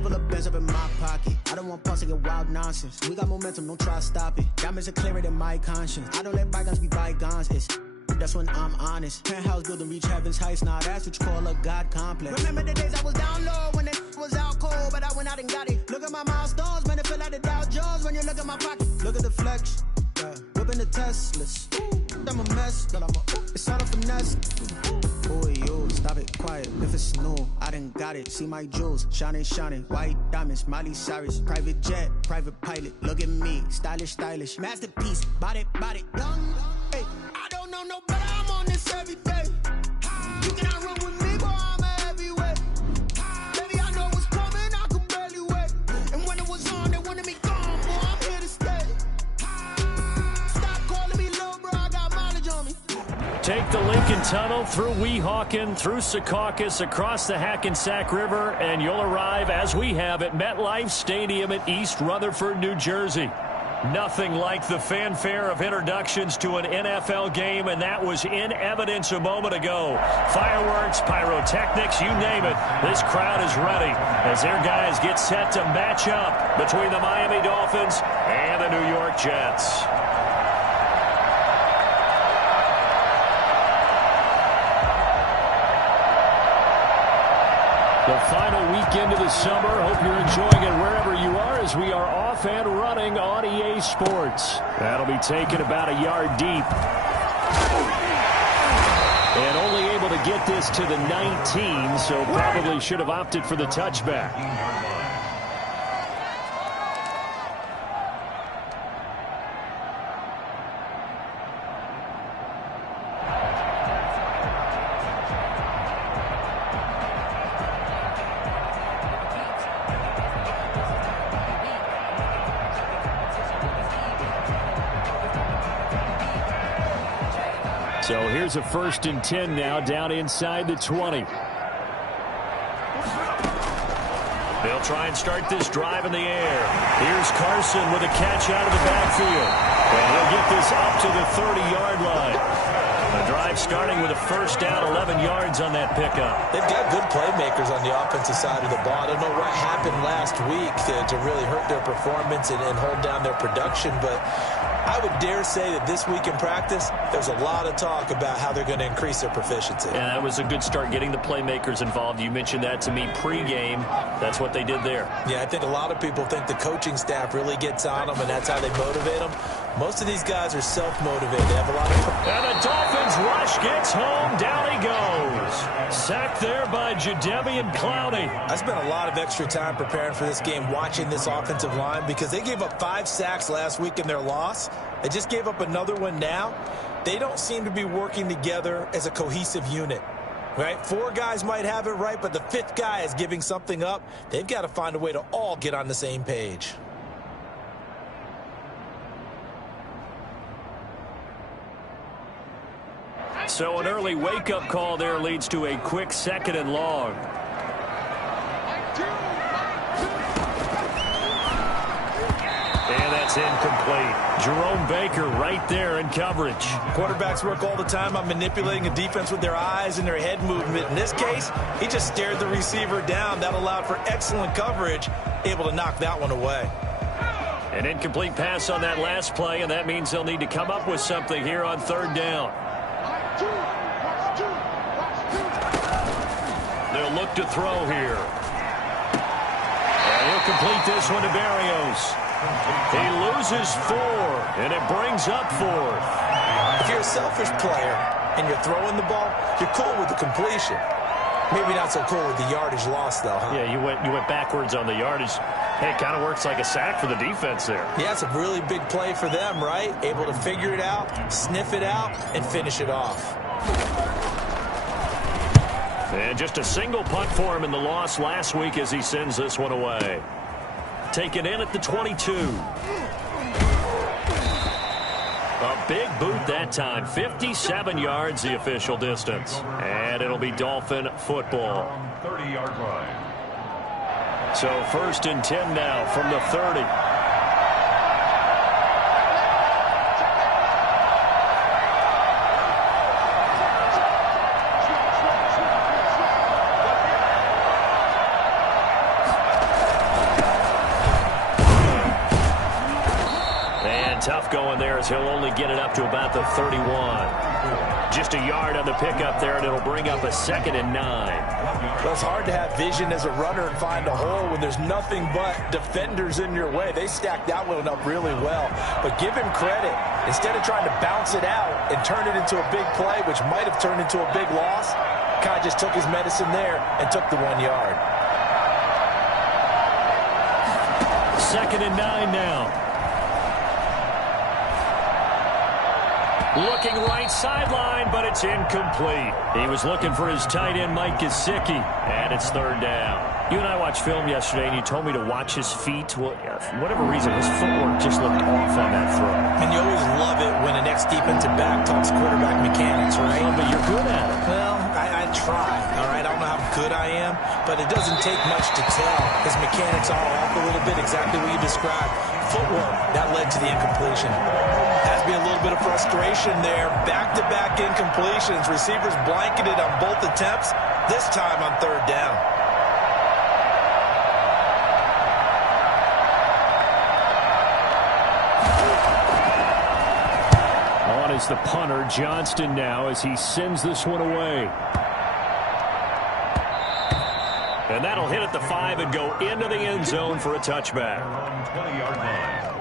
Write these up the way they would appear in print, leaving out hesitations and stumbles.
Couple of bins up in my pocket. I don't want pulse to get wild nonsense. We got momentum, don't try to stop it. Diamonds are clearer than my conscience. I don't let bygones be bygones. That's when I'm honest. Penthouse building reach heaven's heights. Now that's what you call a God complex. Remember the days I was down low when it was out cold, but I went out and got it. Look at my milestones, man, it feel like the Dow Jones when you look at my pocket. Look at the flex, whipping the Teslas. I'm a mess, but it's all a finesse. Boy, yo, stop it, quiet. If it's new, I done got it. See my jewels, shining, shining. White diamonds, Miley Cyrus. Private jet, private pilot. Look at me, stylish, stylish. Masterpiece, body, young. Hey, I don't know no better. I'm on this every day. You cannot run with me, boy, I'm a heavyweight. Baby, I know what's coming, I could barely wait. And when it was on, they wanted me gone, boy, I'm here to stay. Stop calling me little bro, I got mileage on me. Take the Lincoln Tunnel through Weehawken, through Secaucus, across the Hackensack River, and you'll arrive, as we have, at MetLife Stadium in East Rutherford, New Jersey. Nothing like the fanfare of introductions to an NFL game, and that was in evidence a moment ago. Fireworks, pyrotechnics, you name it. This crowd is ready as their guys get set to match up between the Miami Dolphins and the New York Jets. The final weekend of the summer. Hope you're enjoying it wherever you are as we are off and running on EA Sports. That'll be taken about a yard deep. And only able to get this to the 19, so probably should have opted for the touchback. So here's a 1st and 10 now, down inside the 20. They'll try and start this drive in the air. Here's Carson with a catch out of the backfield. And he'll get this up to the 30-yard line. The drive starting with a 1st down, 11 yards on that pickup. They've got good playmakers on the offensive side of the ball. I don't know what happened last week to really hurt their performance and hold down their production, but I would dare say that this week in practice, there's a lot of talk about how they're going to increase their proficiency. And that was a good start, getting the playmakers involved. You mentioned that to me pregame. That's what they did there. Yeah, I think a lot of people think the coaching staff really gets on them, and that's how they motivate them. Most of these guys are self-motivated. They have a lot of... And the Dolphins rush gets home. Down he goes. Sacked there by Jadeveon Clowney. I spent a lot of extra time preparing for this game, watching this offensive line, because they gave up 5 sacks last week in their loss. They just gave up another one now. They don't seem to be working together as a cohesive unit. Right? 4 guys might have it right, but the 5th guy is giving something up. They've got to find a way to all get on the same page. So an early wake-up call there leads to a quick 2nd and long. And that's incomplete. Jerome Baker right there in coverage. Quarterbacks work all the time on manipulating a defense with their eyes and their head movement. In this case, he just stared the receiver down. That allowed for excellent coverage, able to knock that one away. An incomplete pass on that last play, and that means they'll need to come up with something here on 3rd down. They'll look to throw here. And he'll complete this one to Berrios. He loses 4, and it brings up 4th. If you're a selfish player and you're throwing the ball, you're cool with the completion. Maybe not so cool with the yardage loss, though, huh? Yeah, you went backwards on the yardage. Hey, it kind of works like a sack for the defense there. Yeah, it's a really big play for them, right? Able to figure it out, sniff it out, and finish it off. And just a single punt for him in the loss last week as he sends this one away. Taken in at the 22. A big boot that time. 57 yards the official distance. And it'll be Dolphin football. 30-yard line. So 1st and 10 now from the 30. And tough going there as he'll only get it up to about the 31. Just a yard on the pickup there, and it'll bring up a 2nd and 9. Well, it's hard to have vision as a runner and find a hole when there's nothing but defenders in your way. They stacked that one up really well. But give him credit. Instead of trying to bounce it out and turn it into a big play, which might have turned into a big loss, kind of just took his medicine there and took the 1 yard. 2nd and 9 now. Looking right sideline, but it's incomplete. He was looking for his tight end, Mike Gesicki, and it's 3rd down. You and I watched film yesterday, and you told me to watch his feet. Well, for whatever reason, his footwork just looked off on that throw. And you always love it when an ex-defensive back talks quarterback mechanics, right? Well, but you're good at it. Well, I try, all right? I don't know how good I am, but it doesn't take much to tell. His mechanics are off a little bit, exactly what you described. Footwork, that led to the incompletion. Has to be a little bit of frustration there. Back-to-back incompletions. Receivers blanketed on both attempts, this time on 3rd down. On is the punter, Johnston, now as he sends this one away. And that'll hit at the 5 and go into the end zone for a touchback. 20-yard line.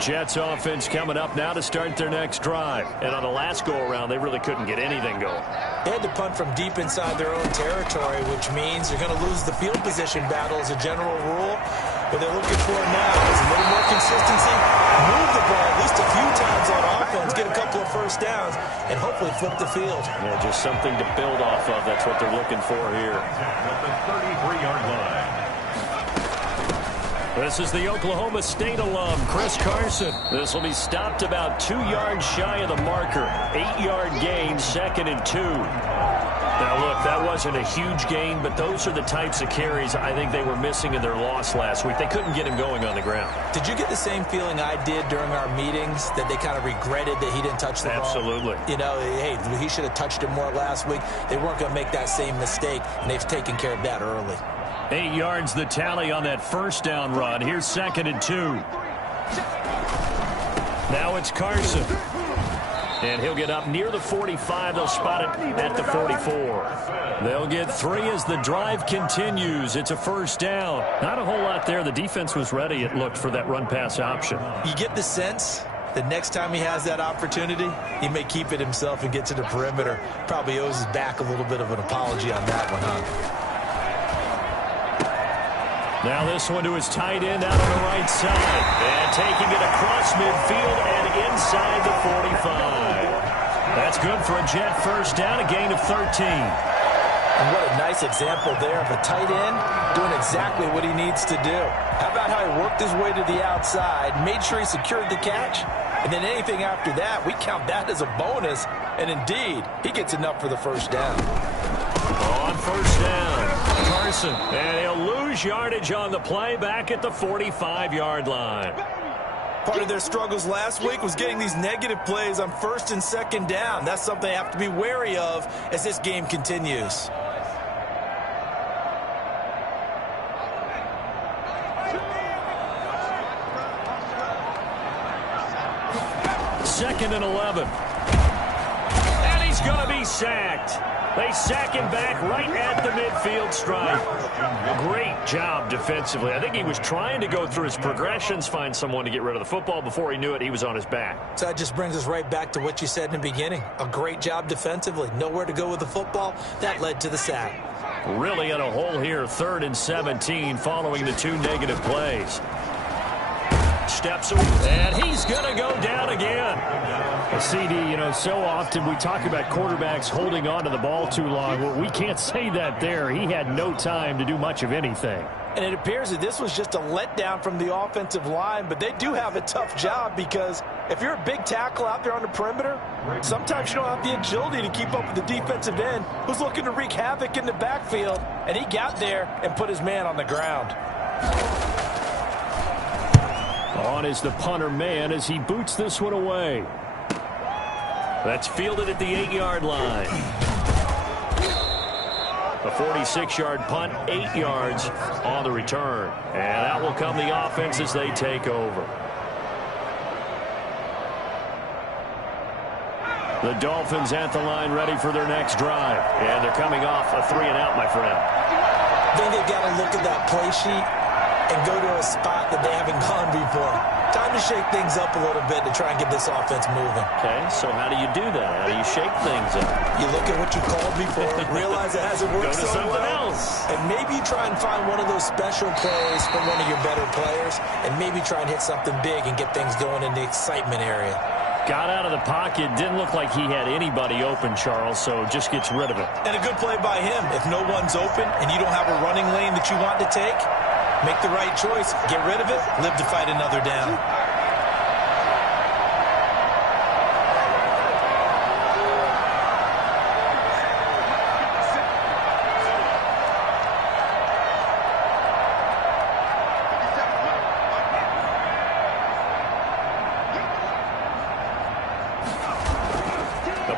Jets offense coming up now to start their next drive. And on the last go-around, they really couldn't get anything going. They had to punt from deep inside their own territory, which means they're going to lose the field position battle as a general rule. What they're looking for now is a little more consistency, move the ball at least a few times on offense, get a couple of first downs, and hopefully flip the field. Yeah, just something to build off of. That's what they're looking for here. At the 33-yard line. This is the Oklahoma State alum, Chris Carson. This will be stopped about 2 yards shy of the marker. 8-yard gain, 2nd and 2. Now, look, that wasn't a huge gain, but those are the types of carries I think they were missing in their loss last week. They couldn't get him going on the ground. Did you get the same feeling I did during our meetings, that they kind of regretted that he didn't touch the ball? Absolutely. You know, hey, he should have touched it more last week. They weren't going to make that same mistake, and they've taken care of that early. 8 yards the tally on that first down run. Here's 2nd and 2. Now it's Carson. And he'll get up near the 45. They'll spot it at the 44. They'll get 3 as the drive continues. It's a first down. Not a whole lot there. The defense was ready, it looked, for that run-pass option. You get the sense the next time he has that opportunity, he may keep it himself and get to the perimeter. Probably owes his back a little bit of an apology on that one, huh? Now this one to his tight end out on the right side. And taking it across midfield and inside the 45. That's good for a Jet first down, a gain of 13. And what a nice example there of a tight end doing exactly what he needs to do. How about how he worked his way to the outside, made sure he secured the catch, and then anything after that, we count that as a bonus. And indeed, he gets enough for the first down. On first down, Carson. And he'll lose yardage on the play back at the 45-yard line. Part of their struggles last week was getting these negative plays on 1st and 2nd down. That's something they have to be wary of as this game continues. Second and 11. And he's going to be sacked. They sack him back right at the midfield stripe. Great job defensively. I think he was trying to go through his progressions, find someone to get rid of the football. Before he knew it, he was on his back. So that just brings us right back to what you said in the beginning. A great job defensively. Nowhere to go with the football. That led to the sack. Really in a hole here, 3rd and 17 following the 2 negative plays. Steps away, and he's going to go down again. CD, you know, so often we talk about quarterbacks holding on to the ball too long. Well, we can't say that there. He had no time to do much of anything. And it appears that this was just a letdown from the offensive line, but they do have a tough job because if you're a big tackle out there on the perimeter, sometimes you don't have the agility to keep up with the defensive end who's looking to wreak havoc in the backfield, and he got there and put his man on the ground. On is the punter man as he boots this one away. That's fielded at the 8-yard line. A 46-yard punt, 8 yards on the return. And out will come the offense as they take over. The Dolphins at the line ready for their next drive. And they're coming off a 3-and-out, my friend. I think they've got to look at that play sheet and go to a spot that they haven't gone before. Time to shake things up a little bit to try and get this offense moving. Okay, so how do you do that? How do you shake things up? You look at what you called before, realize it hasn't worked Go to so something well, else. and maybe try and find one of those special plays from one of your better players, and maybe try and hit something big and get things going in the excitement area. Got out of the pocket. Didn't look like he had anybody open, Charles, so just gets rid of it. And a good play by him. If no one's open and you don't have a running lane that you want to take, make the right choice. Get rid of it. Live to fight another down.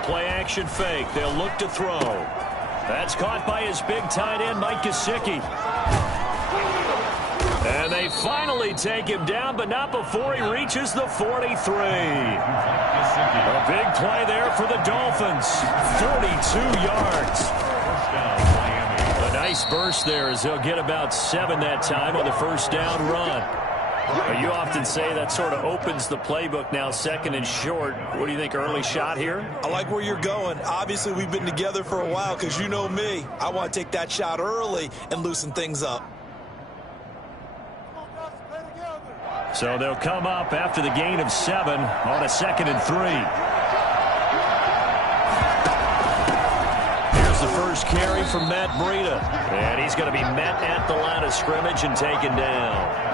Play-action fake. They'll look to throw. That's caught by his big tight end, Mike Gesicki. And they finally take him down, but not before he reaches the 43. A big play there for the Dolphins. 42 yards. A nice burst there as they'll get about 7 that time on the first down run. You often say that sort of opens the playbook now, 2nd and short. What do you think, early shot here? I like where you're going. Obviously, we've been together for a while because you know me. I want to take that shot early and loosen things up. So they'll come up after the gain of 7 on a 2nd and 3. Here's the first carry from Matt Breida. And he's going to be met at the line of scrimmage and taken down.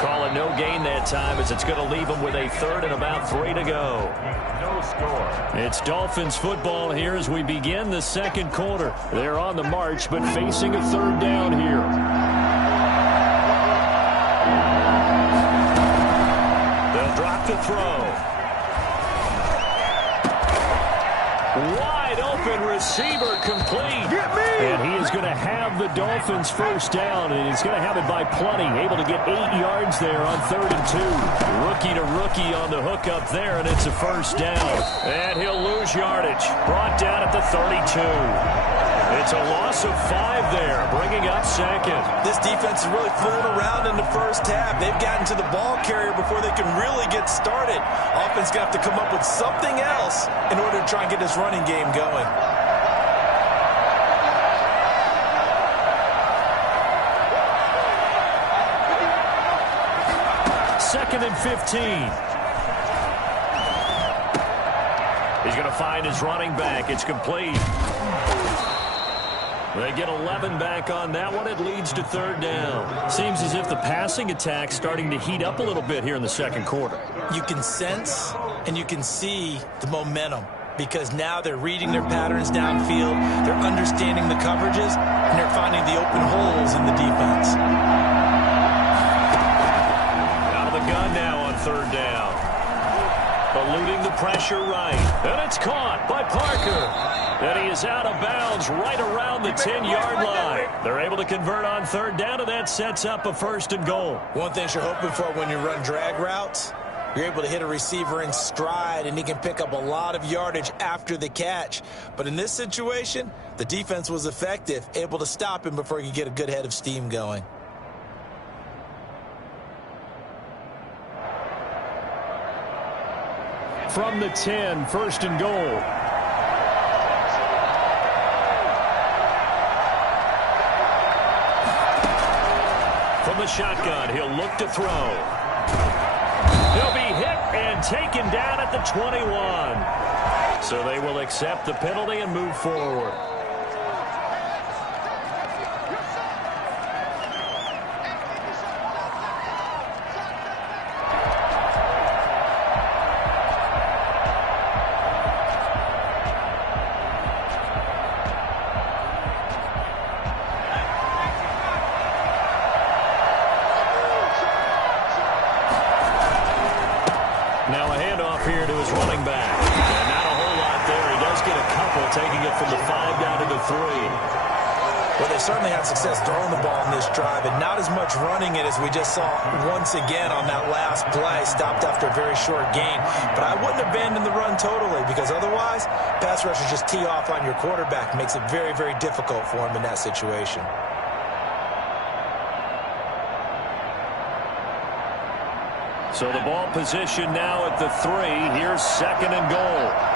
Calling no gain that time as it's going to leave him with a 3rd and about 3 to go. No score. It's Dolphins football here as we begin the second quarter. They're on the march but facing a 3rd down here. They'll drop to throw. Wide open receiver complete. And he is going to have the Dolphins first down, and he's going to have it by plenty. Able to get 8 yards there on 3rd and 2. Rookie to rookie on the hook up there, and it's a first down. And he'll lose yardage. Brought down at the 32. It's a loss of 5 there, bringing up 2nd. This defense is really fooling around in the first half. They've gotten to the ball carrier before they can really get started. Offense going to have to come up with something else in order to try and get this running game going. Second and 15. He's going to find his running back. It's complete. They get 11 back on that one. It leads to 3rd down. Seems as if the passing attack's starting to heat up a little bit here in the second quarter. You can sense and you can see the momentum because now they're reading their patterns downfield, they're understanding the coverages, and they're finding the open holes in the defense. Out of the gun now on 3rd down. Eluding the pressure right. And it's caught by Parker. And he is out of bounds right around the 10-yard line. They're able to convert on 3rd down, and that sets up a 1st and goal. One thing you're hoping for when you run drag routes, you're able to hit a receiver in stride, and he can pick up a lot of yardage after the catch. But in this situation, the defense was effective, able to stop him before he could get a good head of steam going. From the 10, 1st and goal. From the shotgun, he'll look to throw. He'll be hit and taken down at the 21. So they will accept the penalty and move forward. 3. Well, they certainly had success throwing the ball in this drive, and not as much running it as we just saw once again on that last play. Stopped after a very short gain. But I wouldn't abandon the run totally, because otherwise, pass rushers just tee off on your quarterback. Makes it very, very difficult for him in that situation. So the ball position now at the 3. Here's 2nd and goal.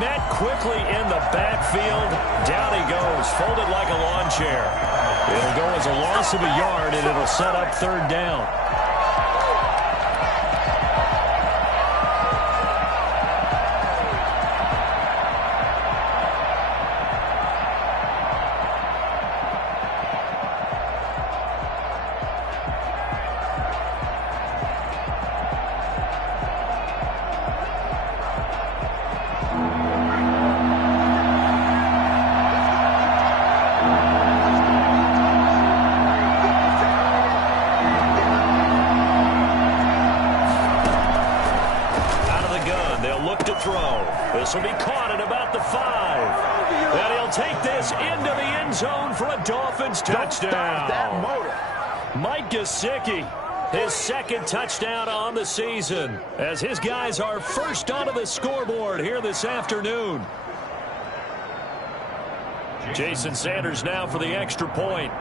Met quickly in the backfield. Down he goes, folded like a lawn chair. It'll go as a loss of a yard, and it'll set up 3rd down. This will be caught at about the 5. And he'll take this into the end zone for a Dolphins touchdown. Mike Gesicki, his 2nd touchdown on the season, as his guys are first onto the scoreboard here this afternoon. Jason Sanders now for the extra point.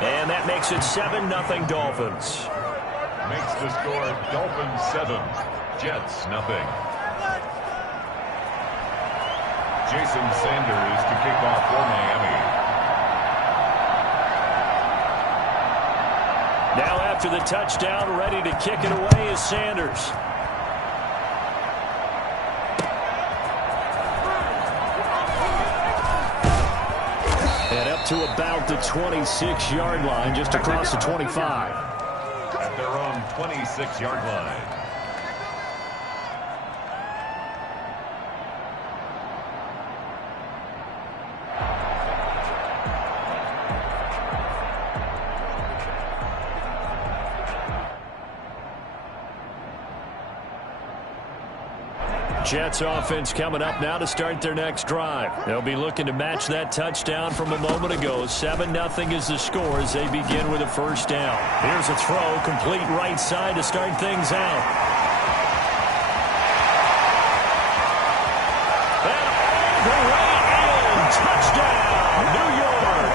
And that makes it 7-0 Dolphins. Makes the score Dolphins 7, Jets 0. Jason Sanders to kick off for Miami. Now after the touchdown, ready to kick it away is Sanders. And up to about the 26-yard line, just across the 25. At their own 26-yard line. Jets offense coming up now to start their next drive. They'll be looking to match that touchdown from a moment ago. 7-0 is the score as they begin with a 1st down. Here's a throw, complete right side to start things out. And all the way in. Touchdown, New York.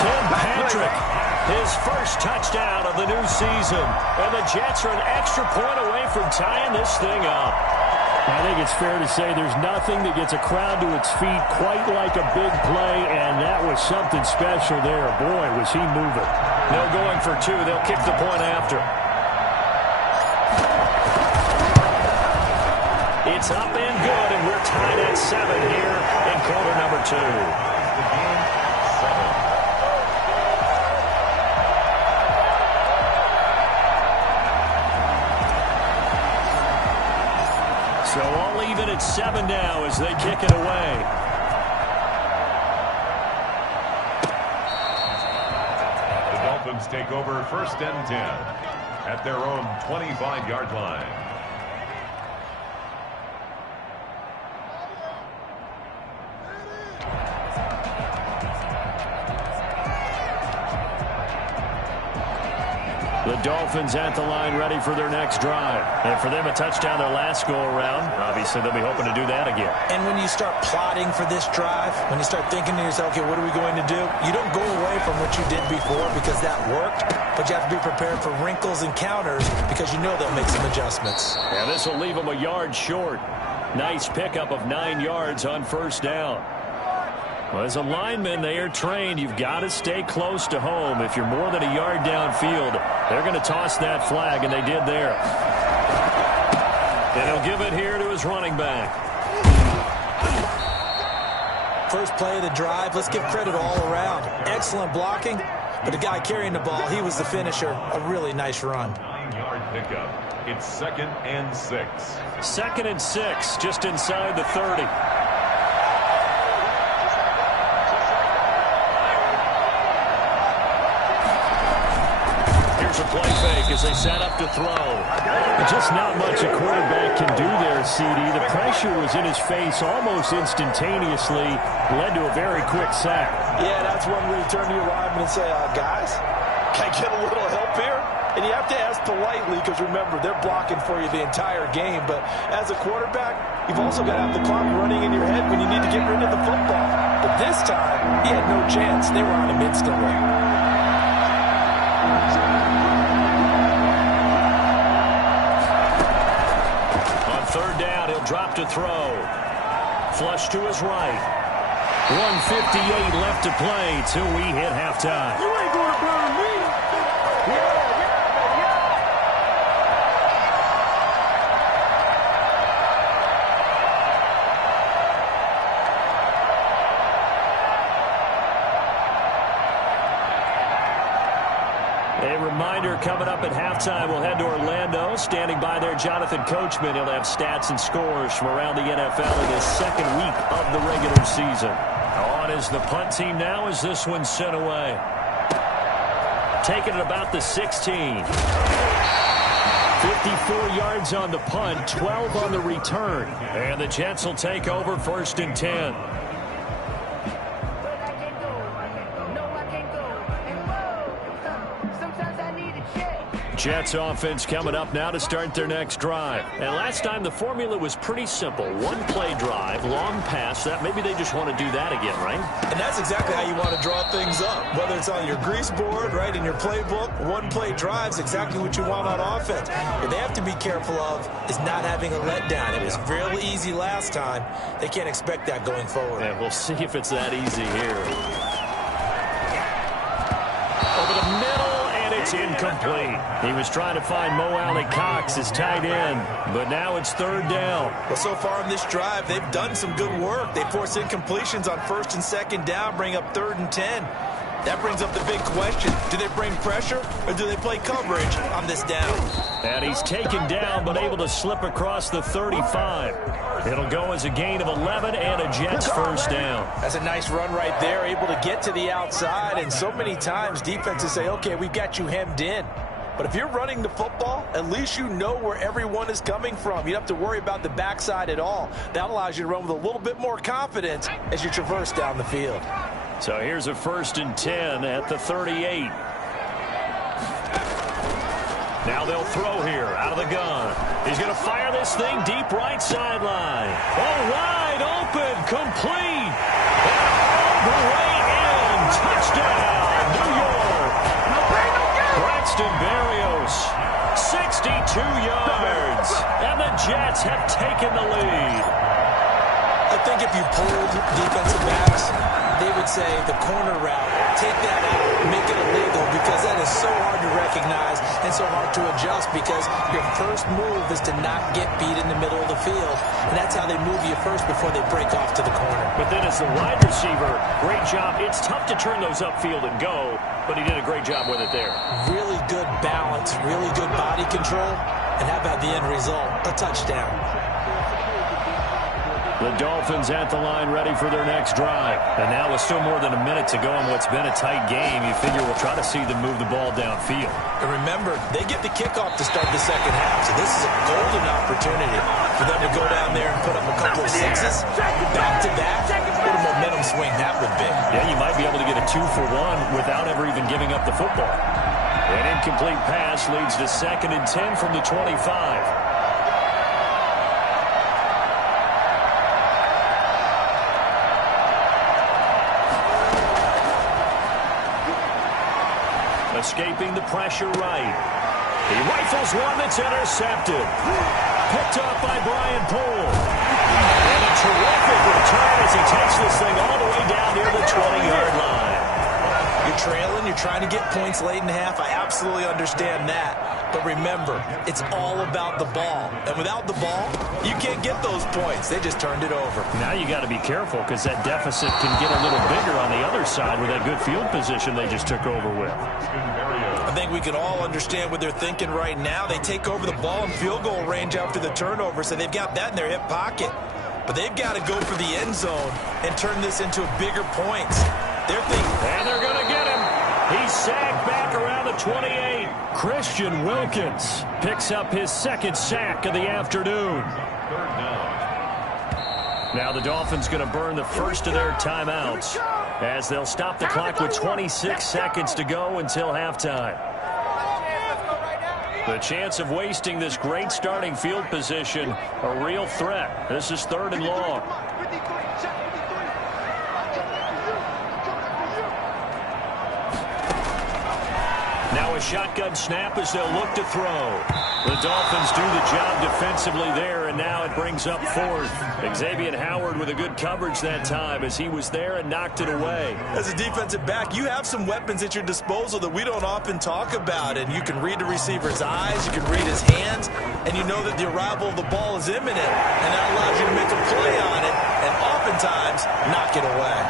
Tim Patrick, his first touchdown of the new season. And the Jets are an extra point away from tying this thing up. I think it's fair to say there's nothing that gets a crowd to its feet quite like a big play, and that was something special there. Boy, was he moving. No going for 2. They'll kick the point after. It's up and good, and we're tied at 7 here in quarter number 2. So all even at 7 now as they kick it away. The Dolphins take over 1st and 10 at their own 25-yard line. The Dolphins at the line ready for their next drive. And for them, a touchdown their last go-around. Obviously, they'll be hoping to do that again. And when you start plotting for this drive, when you start thinking to yourself, okay, what are we going to do? You don't go away from what you did before because that worked, but you have to be prepared for wrinkles and counters because you know they'll make some adjustments. Yeah, this will leave them a yard short. Nice pickup of 9 yards on 1st down. Well, as a lineman, they are trained. You've got to stay close to home. If you're more than a yard downfield, they're going to toss that flag, and they did there. And he'll give it here to his running back. First play of the drive, let's give credit all around. Excellent blocking, but the guy carrying the ball, he was the finisher. A really nice run. 9-yard pickup. It's 2nd and 6. 2nd and 6, just inside the 30. a play fake as they set up to throw. Just not much a quarterback can do there, CD. The pressure was in his face almost instantaneously, led to a very quick sack. Yeah, that's one where you turn to your lineman and say, guys, can I get a little help here? And you have to ask politely because, remember, they're blocking for you the entire game. But as a quarterback, you've also got to have the clock running in your head when you need to get rid of the football. But this time, he had no chance. They were on him instantly. On third down, he'll drop to throw. Flush to his right. 1:58 left to play till we hit halftime. You ain't going to burn me. A reminder, coming up at halftime, we'll head to Orlando. Standing by there, Jonathan Coachman. He'll have stats and scores from around the NFL in his second week of the regular season. On is the punt team now as this one's sent away. Taking it about the 16. 54 yards on the punt, 12 on the return. And the Jets will take over 1st and 10. Jets offense coming up now to start their next drive. And last time the formula was pretty simple. One play drive, long pass. That maybe they just want to do that again, right? And that's exactly how you want to draw things up. Whether it's on your grease board, right, in your playbook, one play drive is exactly what you want on offense. What they have to be careful of is not having a letdown. It was real easy last time. They can't expect that going forward. And we'll see if it's that easy here. Over the middle. It's incomplete. He was trying to find Mo Alley-Cox as tight end, but now it's third down. Well, so far on this drive, they've done some good work. They force incompletions on 1st and 2nd down, bring up 3rd and 10. That brings up the big question. Do they bring pressure or do they play coverage on this down? And he's taken down but able to slip across the 35. It'll go as a gain of 11 and a Jets first down. That's a nice run right there, able to get to the outside. And so many times defenses say, okay, we've got you hemmed in. But if you're running the football, at least you know where everyone is coming from. You don't have to worry about the backside at all. That allows you to run with a little bit more confidence as you traverse down the field. So here's a 1st and 10 at the 38. Now they'll throw here out of the gun. He's going to fire this thing deep right sideline. Oh, wide open, complete. And all the way in. Touchdown, New York. Braxton Berrios, 62 yards. And the Jets have taken the lead. I think if you pulled defensive backs, they would say the corner route, take that out, make it illegal, because that is so hard to recognize and so hard to adjust, because your first move is to not get beat in the middle of the field, and that's how they move you first before they break off to the corner. But then as the wide receiver, great job. It's tough to turn those upfield and go, but he did a great job with it there. Really good balance, really good body control, and how about the end result? A touchdown. The Dolphins at the line ready for their next drive. And now with still more than a minute to go in what's been a tight game, you figure we'll try to see them move the ball downfield. And remember, they get the kickoff to start the second half, so this is a golden opportunity for them to go down there and put up a couple of sixes back-to-back. What a momentum swing that would be. Yeah, you might be able to get a 2-for-1 without ever even giving up the football. An incomplete pass leads to 2nd and 10 from the 25. Escaping the pressure right. He rifles one that's intercepted. Picked up by Brian Poole. And a terrific return as he takes this thing all the way down near the 20-yard line. You're trailing, you're trying to get points late in half. I absolutely understand that. But remember, it's all about the ball. And without the ball, you can't get those points. They just turned it over. Now you got to be careful because that deficit can get a little bigger on the other side with that good field position they just took over with. I think we can all understand what they're thinking right now. They take over the ball in field goal range after the turnover, so they've got that in their hip pocket. But they've got to go for the end zone and turn this into bigger points. They're thinking. And they're going to get him. He's sagged back around the 28, Christian Wilkins picks up his second sack of the afternoon. Now the Dolphins going to burn the first of their timeouts as they'll stop the clock with 26 seconds to go until halftime. The chance of wasting this great starting field position, a real threat. This is 3rd and long. Now a shotgun snap as they'll look to throw. The Dolphins do the job defensively there, and now it brings up 4th. Xavier Howard with a good coverage that time as he was there and knocked it away. As a defensive back, you have some weapons at your disposal that we don't often talk about, and you can read the receiver's eyes, you can read his hands, and you know that the arrival of the ball is imminent, and that allows you to make a play on it and oftentimes knock it away.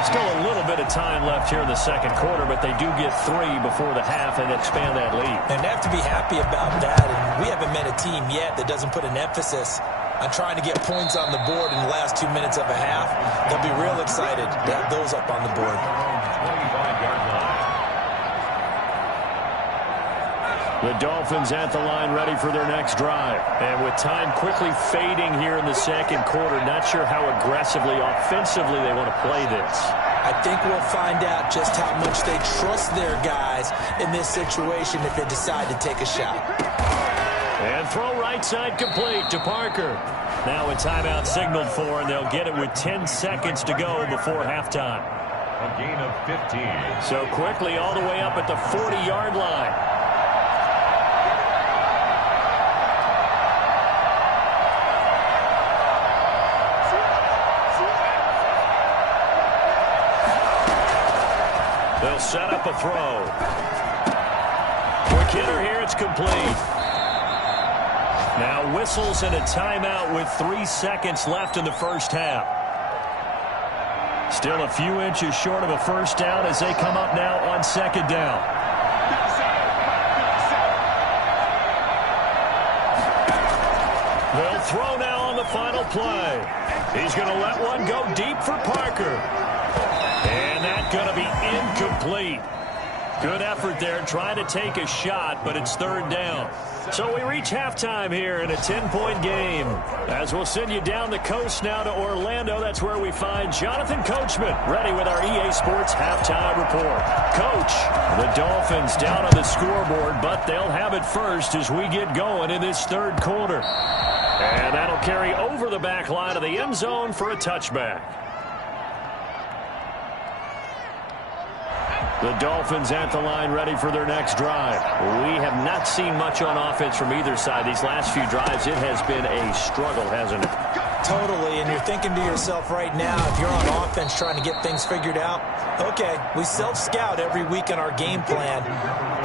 Still a little bit of time left here in the second quarter, but they do get 3 before the half and expand that lead. And they have to be happy about that. And we haven't met a team yet that doesn't put an emphasis on trying to get points on the board in the last 2 minutes of a half. They'll be real excited to have those up on the board. 25-yard line. The Dolphins at the line ready for their next drive. And with time quickly fading here in the second quarter, not sure how aggressively, offensively they want to play this. I think we'll find out just how much they trust their guys in this situation if they decide to take a shot. And throw right side complete to Parker. Now a timeout signaled for, and they'll get it with 10 seconds to go before halftime. A gain of 15. So quickly all the way up at the 40-yard line. They'll set up a throw. Quick hitter here, it's complete. Now whistles and a timeout with 3 seconds left in the first half. Still a few inches short of a first down as they come up now on second down. They'll throw now on the final play. He's going to let one go deep for Parker. And that's going to be incomplete. Good effort there trying to take a shot, but it's 3rd down. So we reach halftime here in a 10-point game. As we'll send you down the coast now to Orlando, that's where we find Jonathan Coachman ready with our EA Sports halftime report. Coach, the Dolphins down on the scoreboard, but they'll have it first as we get going in this 3rd quarter. And that'll carry over the back line of the end zone for a touchback. The Dolphins at the line ready for their next drive. We have not seen much on offense from either side. These last few drives, it has been a struggle, hasn't it? Totally, and you're thinking to yourself right now, if you're on offense trying to get things figured out, okay, we self-scout every week in our game plan.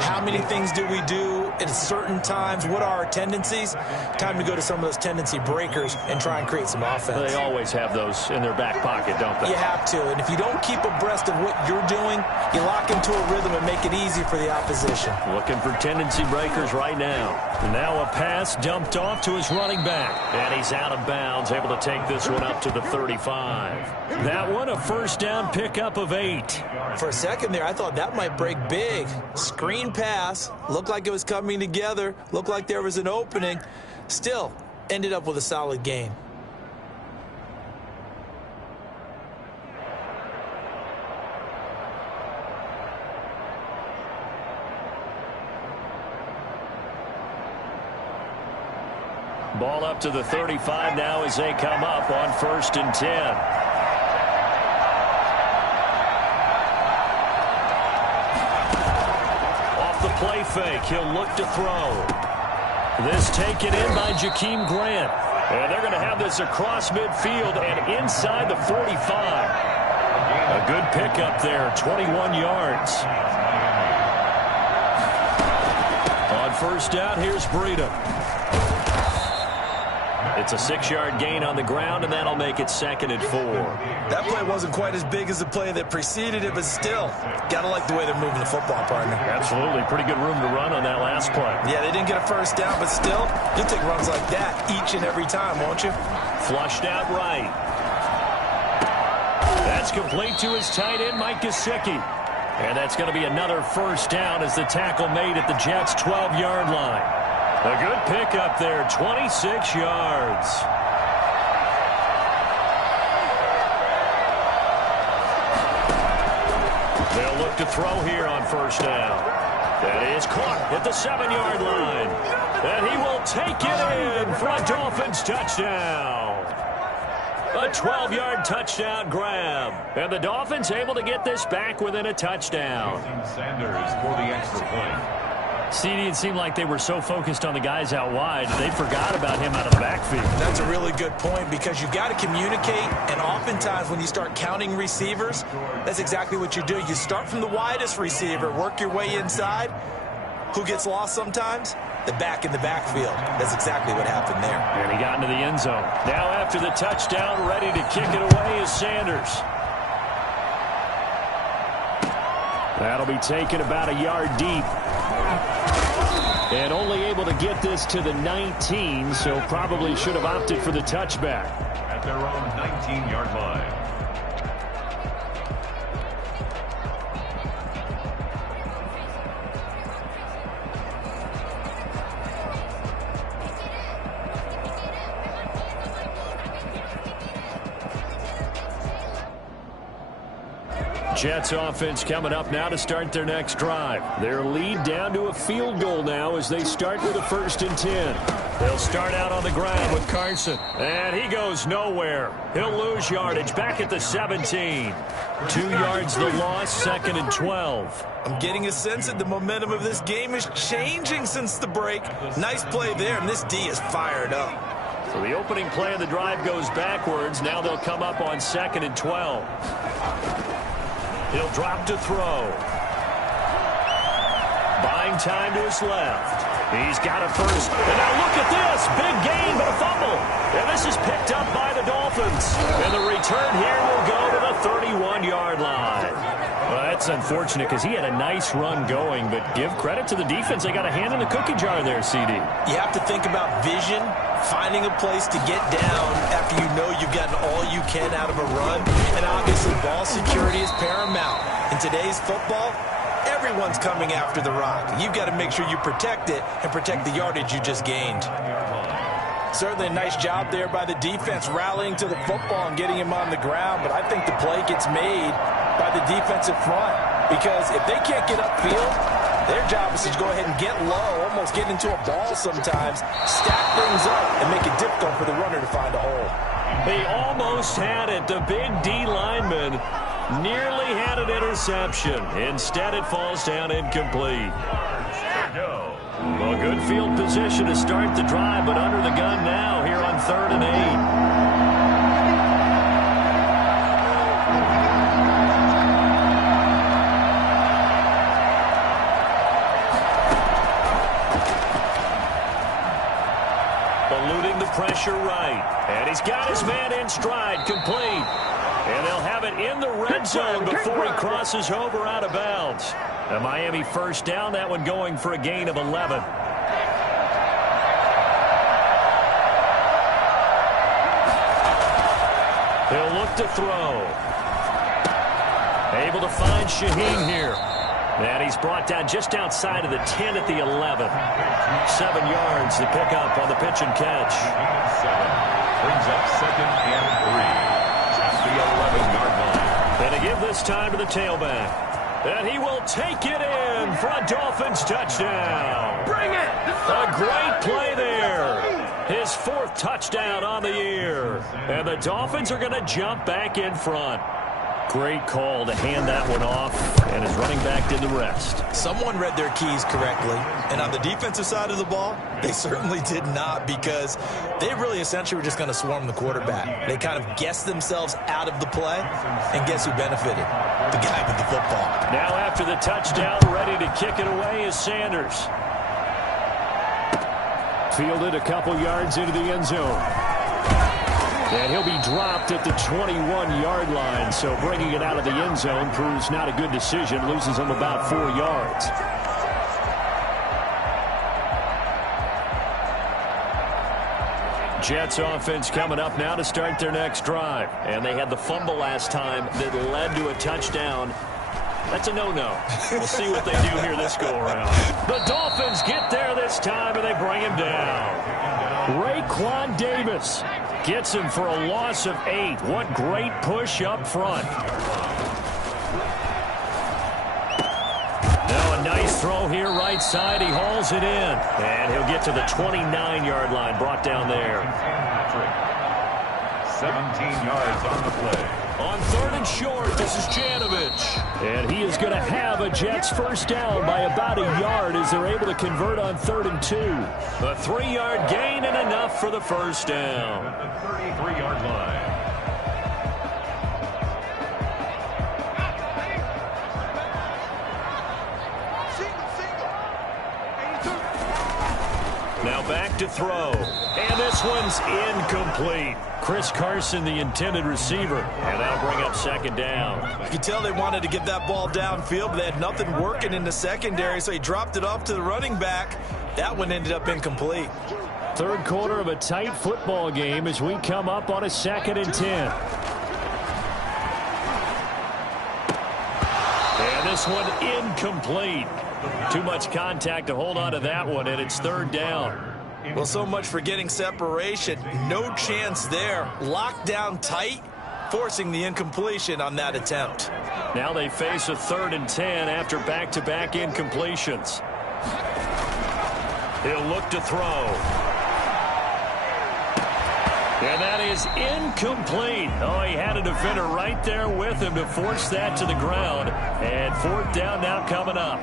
How many things do we do at certain times? What are our tendencies? Time to go to some of those tendency breakers and try and create some offense. They always have those in their back pocket, don't they? You have to, and if you don't keep abreast of what you're doing, you lock into a rhythm and make it easy for the opposition. Looking for tendency breakers right now. Now a pass dumped off to his running back, and he's out of bounds, able to take this one up to the 35. That one a first down pickup of 8. For a second there, I thought that might break big. Screen pass, looked like it was coming together, looked like there was an opening. Still, ended up with a solid gain. Ball up to the 35 now as they come up on 1st and 10. Off the play fake, he'll look to throw. This taken in by Jakeem Grant. And they're going to have this across midfield and inside the 45. A good pickup there, 21 yards. On first down, here's Breida. It's a 6-yard gain on the ground, and that'll make it 2nd and 4. That play wasn't quite as big as the play that preceded it, but still, gotta like the way they're moving the football, partner. Absolutely. Pretty good room to run on that last play. Yeah, they didn't get a first down, but still, you'll take runs like that each and every time, won't you? Flushed out right. That's complete to his tight end, Mike Gesicki. And that's going to be another first down as the tackle made at the Jets' 12-yard line. A good pickup there, 26 yards. They'll look to throw here on first down. That is caught at the 7-yard line. And he will take it in for a Dolphins touchdown. A 12-yard touchdown grab. And the Dolphins able to get this back within a touchdown. Sanders for the extra point. CD, it seemed like they were so focused on the guys out wide, they forgot about him out of the backfield. That's a really good point because you got to communicate, and oftentimes when you start counting receivers, that's exactly what you do. You start from the widest receiver, work your way inside. Who gets lost sometimes? The back in the backfield. That's exactly what happened there. And he got into the end zone. Now after the touchdown, ready to kick it away is Sanders. That'll be taken about a yard deep. And only able to get this to the 19, so probably should have opted for the touchback. At their own 19-yard line. Jets offense coming up now to start their next drive. Their lead down to a field goal now as they start with a 1st and 10. They'll start out on the ground with Carson. And he goes nowhere. He'll lose yardage back at the 17. 2 yards the loss, 2nd and 12. I'm getting a sense that the momentum of this game is changing since the break. Nice play there, and this D is fired up. So the opening play of the drive goes backwards. Now they'll come up on 2nd and 12. He'll drop to throw. Buying time to his left. He's got a first. And now look at this. Big gain, but a fumble. And this is picked up by the Dolphins. And the return here will go to the 31-yard line. Well, that's unfortunate because he had a nice run going, but give credit to the defense. They got a hand in the cookie jar there, CD. You have to think about vision, finding a place to get down after you know you've gotten all you can out of a run. And obviously, ball security is paramount. In today's football, everyone's coming after the rock. You've got to make sure you protect it and protect the yardage you just gained. Certainly a nice job there by the defense rallying to the football and getting him on the ground, but I think the play gets made by the defensive front because if they can't get upfield, their job is to go ahead and get low, almost get into a ball sometimes, stack things up, and make it difficult for the runner to find a hole. He almost had it. The big D lineman nearly had an interception. Instead, it falls down incomplete. Well, good field position to start the drive, but under the gun now here on 3rd and 8. Eluding the pressure right. And he's got his man in stride, complete. And they'll have it in the red zone before he crosses over out of bounds. A Miami first down, that one going for a gain of 11. He'll look to throw. Able to find Shaheen here. And he's brought down just outside of the 10 at the 11. 7 yards to pick up on the pitch and catch. 7 brings up 2nd and 3 at the 11-yard line. And to give this time to the tailback. And he will take it in for a Dolphins touchdown. Bring it! A great play there. His 4th touchdown on the year. And the Dolphins are going to jump back in front. Great call to hand that one off, and his running back did the rest. Someone read their keys correctly, and on the defensive side of the ball, they certainly did not because they really essentially were just going to swarm the quarterback. They kind of guessed themselves out of the play, and guess who benefited? The guy with the football. Now after the touchdown, ready to kick it away is Sanders. Fielded a couple yards into the end zone. And he'll be dropped at the 21-yard line, so bringing it out of the end zone proves not a good decision. Loses him about 4 yards. Jets offense coming up now to start their next drive. And they had the fumble last time that led to a touchdown. That's a no-no. We'll see what they do here this go-around. The Dolphins get there this time, and they bring him down. Raekwon Davis gets him for a loss of 8. What great push up front. Now a nice throw here right side. He hauls it in. And he'll get to the 29-yard line, brought down there. 17 yards on the play. On 3rd and short, this is Janovich. And he is going to have a Jets first down by about a yard as they're able to convert on 3rd and 2. A 3-yard gain and enough for the first down. At the 33-yard line. Now back to throw. And this one's incomplete. Chris Carson, the intended receiver. And that'll bring up 2nd down. You could tell they wanted to get that ball downfield, but they had nothing working in the secondary, so he dropped it off to the running back. That one ended up incomplete. 3rd quarter of a tight football game as we come up on a 2nd and 10. And this one incomplete. Too much contact to hold on to that one, and it's 3rd down. Well, so much for getting separation. No chance there. Locked down tight, forcing the incompletion on that attempt. Now they face a 3rd and 10 after back-to-back incompletions. He'll look to throw. And that is incomplete. Oh, he had a defender right there with him to force that to the ground. And 4th down now coming up.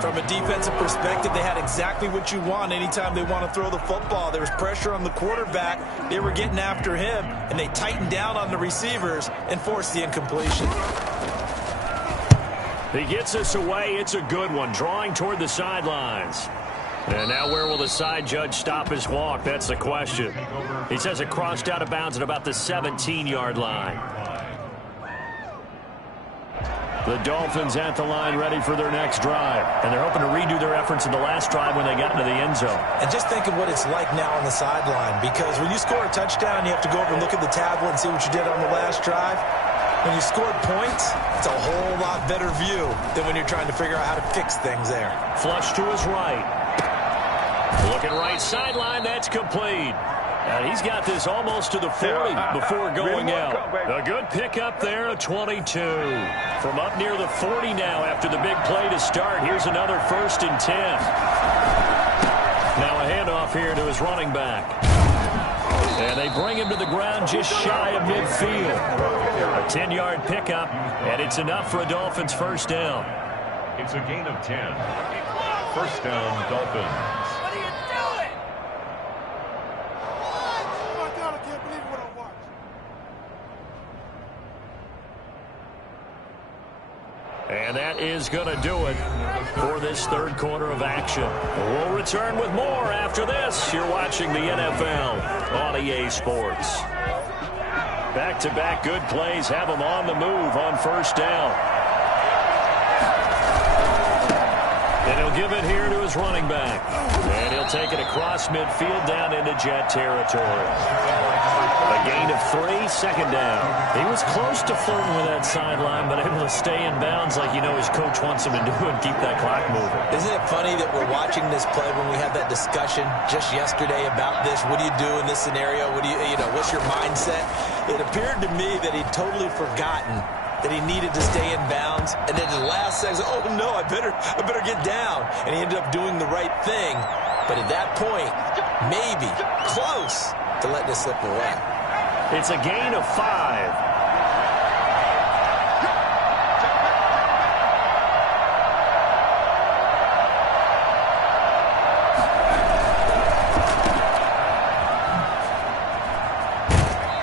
From a defensive perspective, they had exactly what you want anytime they want to throw the football. There was pressure on the quarterback. They were getting after him, and they tightened down on the receivers and forced the incompletion. He gets us away. It's a good one, drawing toward the sidelines. And now where will the side judge stop his walk? That's the question. He says it crossed out of bounds at about the 17-yard line. The Dolphins at the line ready for their next drive. And they're hoping to redo their efforts in the last drive when they got into the end zone. And just think of what it's like now on the sideline, because when you score a touchdown, you have to go over and look at the tablet and see what you did on the last drive. When you scored points, it's a whole lot better view than when you're trying to figure out how to fix things there. Flush to his right. Looking right sideline, that's complete. And he's got this almost to the 40 before going out. A good pickup there, a 22. From up near the 40 now after the big play to start. Here's another 1st and 10. Now a handoff here to his running back. And they bring him to the ground just shy of midfield. A 10-yard pickup, and it's enough for a Dolphins first down. It's a gain of 10. First down, Dolphins. And that is going to do it for this 3rd quarter of action. We'll return with more after this. You're watching the NFL on EA Sports. Back-to-back good plays have them on the move on first down. And he'll give it here to his running back. And he'll take it across midfield down into Jet territory. A gain of 3, 2nd down. He was close to flirting with that sideline, but able to stay in bounds like you know his coach wants him to do and keep that clock moving. Isn't it funny that we're watching this play when we had that discussion just yesterday about this? What do you do in this scenario? What do you know, what's your mindset? It appeared to me that he'd totally forgotten that he needed to stay in bounds, and then the last second, oh no, I better get down. And he ended up doing the right thing. But at that point, maybe close to letting it slip away. It's a gain of 5.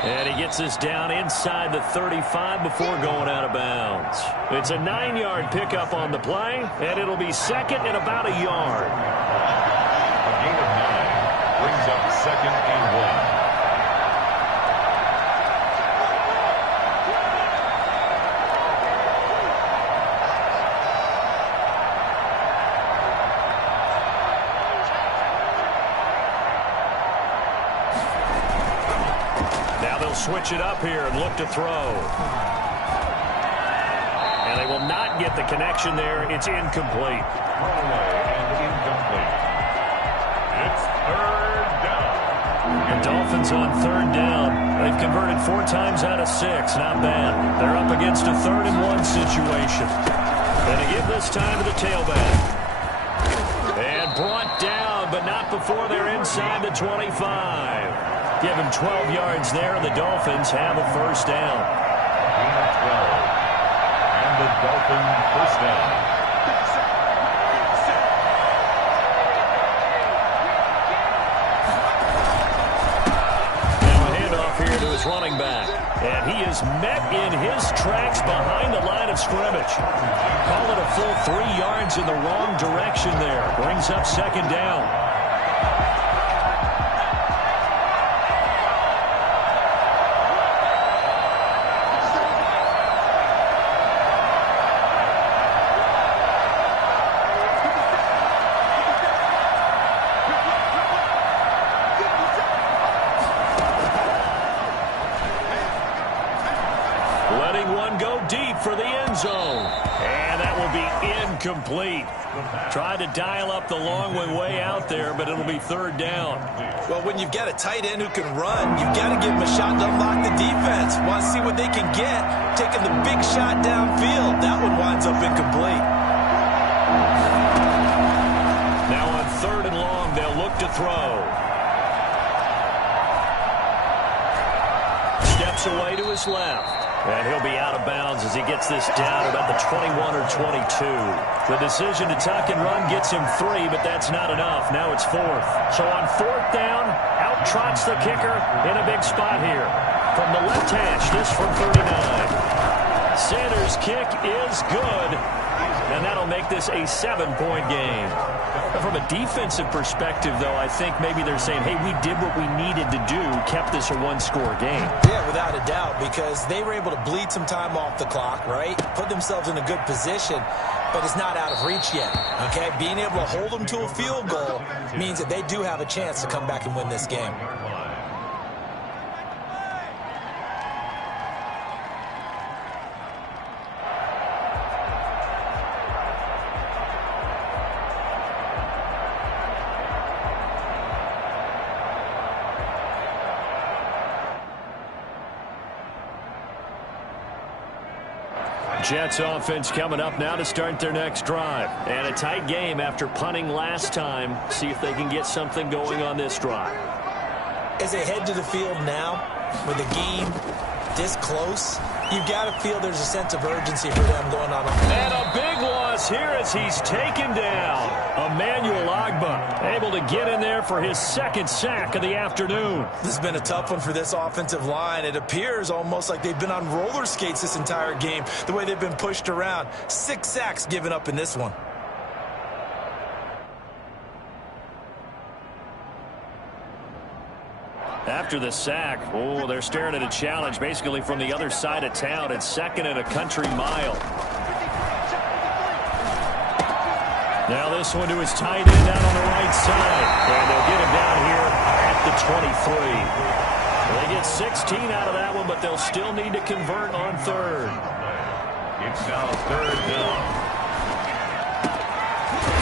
And he gets us down inside the 35 before going out of bounds. It's a 9-yard pickup on the play, and it'll be 2nd and about a yard. A gain of 9 brings up 2nd and 1. Now they'll switch it up here and look to throw. And And they will not get the connection there. It's incomplete. And incomplete. It's third down. The Dolphins on third down. They've converted 4 times out of 6. Not bad. They're up against a 3rd-and-1 situation. And again this time to the tailback. And brought down, but not before they're inside the 25. Give him 12 yards there, and the Dolphins have a first down. 12. And the Dolphin first down. Now a handoff here to his running back. And he is met in his tracks behind the line of scrimmage. Call it a full 3 yards in the wrong direction there. Brings up second down. For the end zone. And that will be incomplete. Tried to dial up the long way out there, but it'll be third down. Well, when you've got a tight end who can run, you've got to give him a shot to unlock the defense. Want to see what they can get. Taking the big shot downfield. That one winds up incomplete. Now on 3rd and long, they'll look to throw. Steps away to his left. And he'll be out of bounds as he gets this down about the 21 or 22. The decision to tuck and run gets him 3, but that's not enough. Now it's 4th. So on 4th down, out trots the kicker in a big spot here. From the left hash, this from 39. Sanders' kick is good, and that'll make this a 7-point game. From a defensive perspective, though, I think maybe they're saying, hey, we did what we needed to do, kept this a 1-score game. Yeah, without a doubt, because they were able to bleed some time off the clock, right? Put themselves in a good position, but it's not out of reach yet, okay? Being able to hold them to a field goal means that they do have a chance to come back and win this game. Jets offense coming up now to start their next drive. And a tight game after punting last time. See if they can get something going on this drive. As they head to the field now, with the game this close, you've got to feel there's a sense of urgency for them going on. And a big loss here as he's taken down. Emmanuel Ogbah able to get in there for his 2nd sack of the afternoon. This has been a tough one for this offensive line. It appears almost like they've been on roller skates this entire game, the way they've been pushed around. 6 sacks given up in this one. After the sack, oh, they're staring at a challenge basically from the other side of town. It's 2nd and a country mile. Now this one to his tight end out on the right side. And they'll get him down here at the 23. They get 16 out of that one, but they'll still need to convert on 3rd. It's now 3rd down.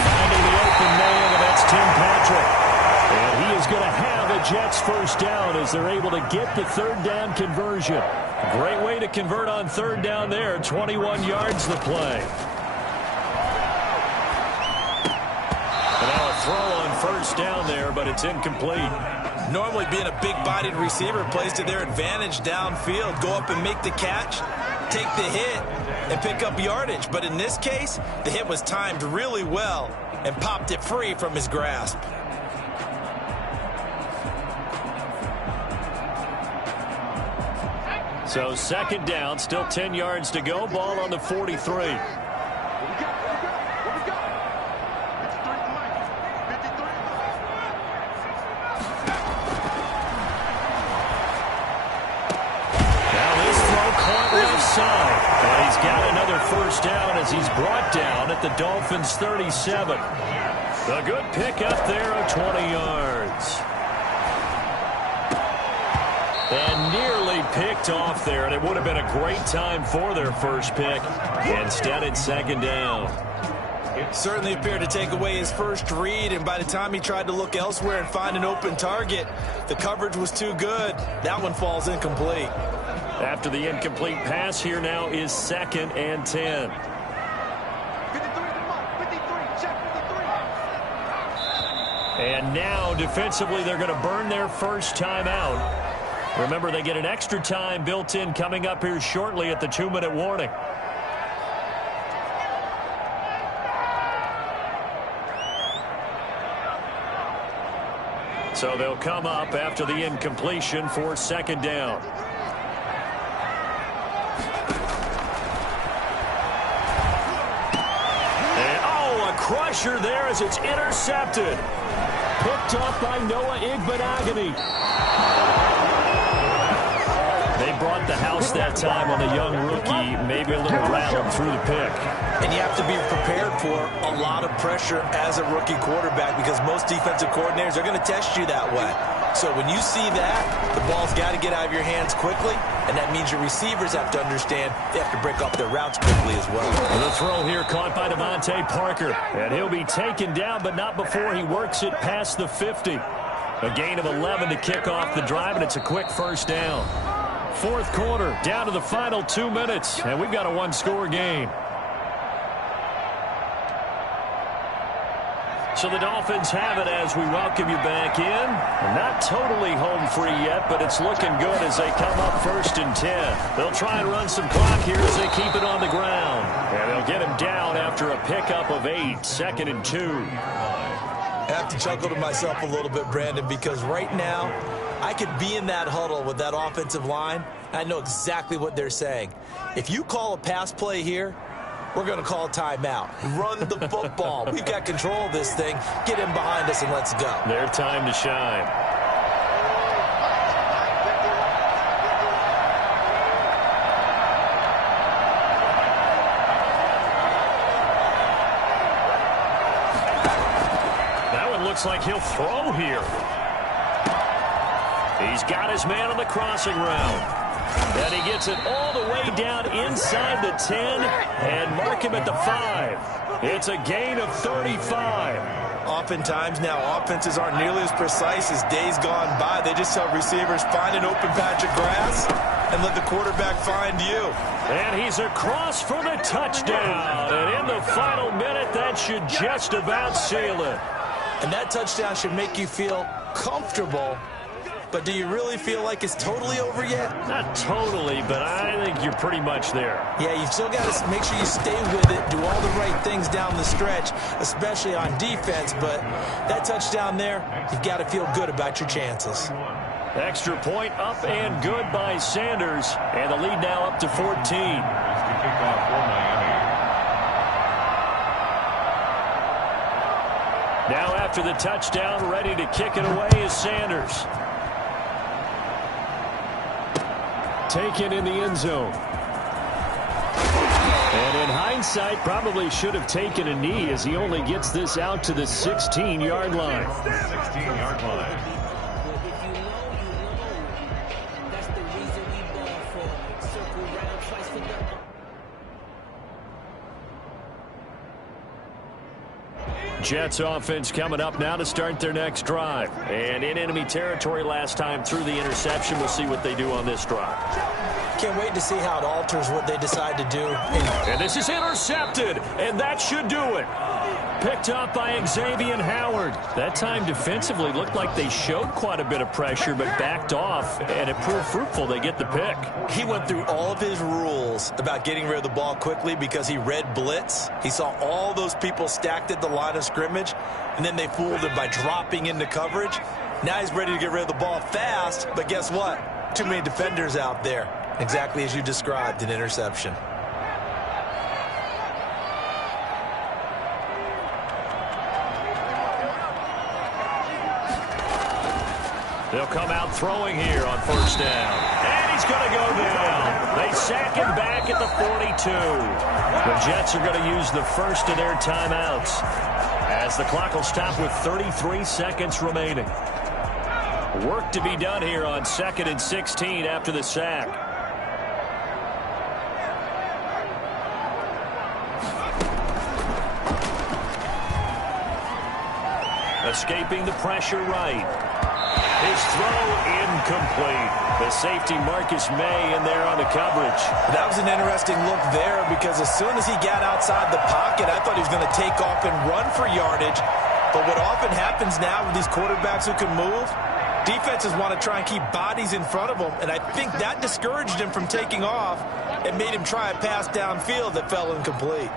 Finding the open man, and that's Tim Patrick. And he is going to have a Jets first down as they're able to get the 3rd down conversion. Great way to convert on 3rd down there. 21 yards the play. And now a throw on 1st down there, but it's incomplete. Normally being a big-bodied receiver plays to their advantage downfield. Go up and make the catch, take the hit, and pick up yardage. But in this case, the hit was timed really well and popped it free from his grasp. So 2nd down, still 10 yards to go. Ball on the 43. Side. And he's got another first down as he's brought down at the Dolphins' 37. A good pickup there of 20 yards. And nearly picked picked off there, and it would have been a great time for their first pick. Instead, it's second down. It certainly appeared to take away his first read, and by the time he tried to look elsewhere and find an open target, the coverage was too good. That one falls incomplete. After the incomplete pass, here now is 2nd and 10. And now, defensively, they're going to burn their first time out. Remember, they get an extra time built in coming up here shortly at the 2-minute warning. So they'll come up after the incompletion for second down. And, oh, a crusher there as it's intercepted. Picked up by Noah Igbenogany. They brought the house that time on the young rookie, maybe a little rattled through the pick. And you have to be prepared for a lot of pressure as a rookie quarterback because most defensive coordinators are going to test you that way. So when you see that, the ball's got to get out of your hands quickly, and that means your receivers have to understand they have to break up their routes quickly as well. The throw here caught by Devontae Parker, and he'll be taken down, but not before he works it past the 50. A gain of 11 to kick off the drive, and it's a quick first down. Fourth quarter, down to the final 2 minutes, and we've got a one-score game. So the Dolphins have it as we welcome you back in. Not totally home free yet, but it's looking good as they come up 1st and 10. They'll try and run some clock here as they keep it on the ground. And they'll get him down after a pickup of 8, 2nd and 2. I have to chuckle to myself a little bit, Brandon, because right now I could be in that huddle with that offensive line. I know exactly what they're saying. If you call a pass play here, we're going to call a timeout. Run the football. We've got control of this thing. Get in behind us and let's go. Their time to shine. That one looks like he'll throw here. He's got his man on the crossing route. And he gets it all the way down inside the 10 and mark him at the 5. It's a gain of 35. Oftentimes now offenses aren't nearly as precise as days gone by. They just tell receivers, find an open patch of grass and let the quarterback find you. And he's across for the touchdown. And in the final minute, that should just about seal it. And that touchdown should make you feel comfortable. But do you really feel like it's totally over yet? Not totally, but I think you're pretty much there. Yeah, you've still got to make sure you stay with it, do all the right things down the stretch, especially on defense. But that touchdown there, you've got to feel good about your chances. Extra point up and good by Sanders. And the lead now up to 14. Now after the touchdown, ready to kick it away is Sanders. Taken in the end zone. And in hindsight, probably should have taken a knee as he only gets this out to the 16-yard line. 16-yard line. Jets offense coming up now to start their next drive. And in enemy territory last time through the interception. We'll see what they do on this drive. Can't wait to see how it alters what they decide to do. And this is intercepted, and that should do it. Picked up by Xavier Howard. That time defensively looked like they showed quite a bit of pressure, but backed off, and it proved fruitful. They get the pick. He went through all of his rules about getting rid of the ball quickly because he read blitz. He saw all those people stacked at the line of scrimmage, and then they fooled him by dropping into coverage. Now he's ready to get rid of the ball fast, but guess what? Too many defenders out there. Exactly as you described, an interception. They'll come out throwing here on first down. And he's going to go down. They sack him back at the 42. The Jets are going to use the first of their timeouts as the clock will stop with 33 seconds remaining. Work to be done here on 2nd and 16 after the sack. Escaping the pressure right. His throw incomplete. The safety Marcus May in there on the coverage. That was an interesting look there because as soon as he got outside the pocket, I thought he was going to take off and run for yardage. But what often happens now with these quarterbacks who can move, defenses want to try and keep bodies in front of them, and I think that discouraged him from taking off and made him try a pass downfield that fell incomplete.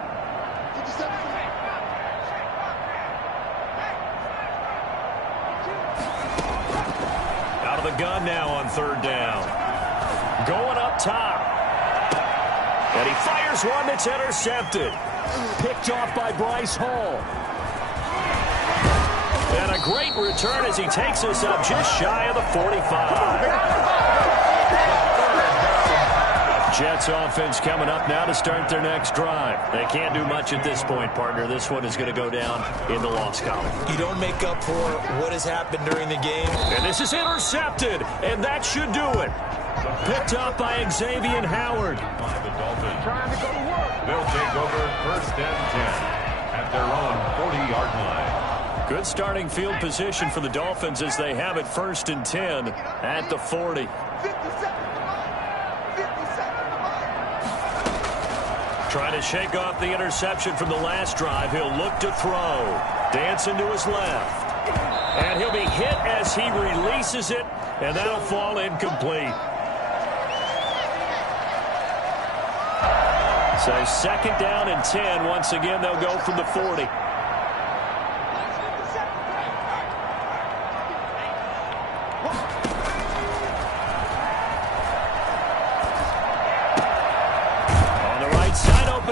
Out of the gun now on third down. Going up top. And he fires one that's intercepted. Picked off by Bryce Hall. And a great return as he takes us up just shy of the 45. Jets offense coming up now to start their next drive. They can't do much at this point, partner. This one is going to go down in the loss column. You don't make up for what has happened during the game. And this is intercepted, and that should do it. Picked up by Xavier Howard. The Dolphins. They'll take over first and 10 at their own 40-yard line. Good starting field position for the Dolphins as they have it first and 10 at the 40. Trying to shake off the interception from the last drive. He'll look to throw. Dancing to his left. And he'll be hit as he releases it, and that'll fall incomplete. So second down and 10. Once again, they'll go from the 40.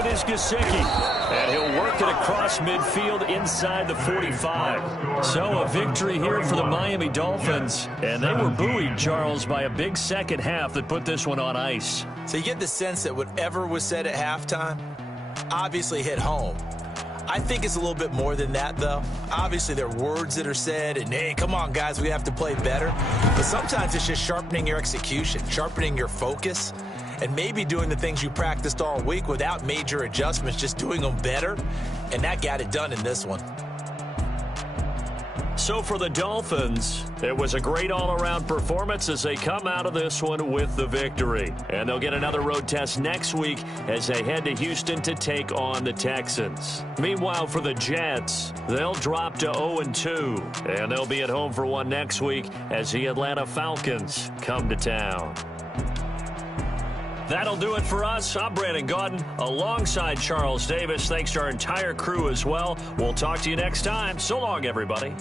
Is Gesicki, and he'll work it across midfield inside the 45. So a victory here for the Miami Dolphins, and they were buoyed, Charles, by a big second half that put this one on ice. So you get the sense that whatever was said at halftime obviously hit home. I think it's a little bit more than that, though. Obviously, there are words that are said, and, hey, come on, guys, we have to play better. But sometimes it's just sharpening your execution, sharpening your focus, and maybe doing the things you practiced all week without major adjustments, just doing them better, and that got it done in this one. So for the Dolphins, it was a great all-around performance as they come out of this one with the victory. And they'll get another road test next week as they head to Houston to take on the Texans. Meanwhile, for the Jets, they'll drop to 0-2, and they'll be at home for one next week as the Atlanta Falcons come to town. That'll do it for us. I'm Brandon Gaudin alongside Charles Davis. Thanks to our entire crew as well. We'll talk to you next time. So long, everybody.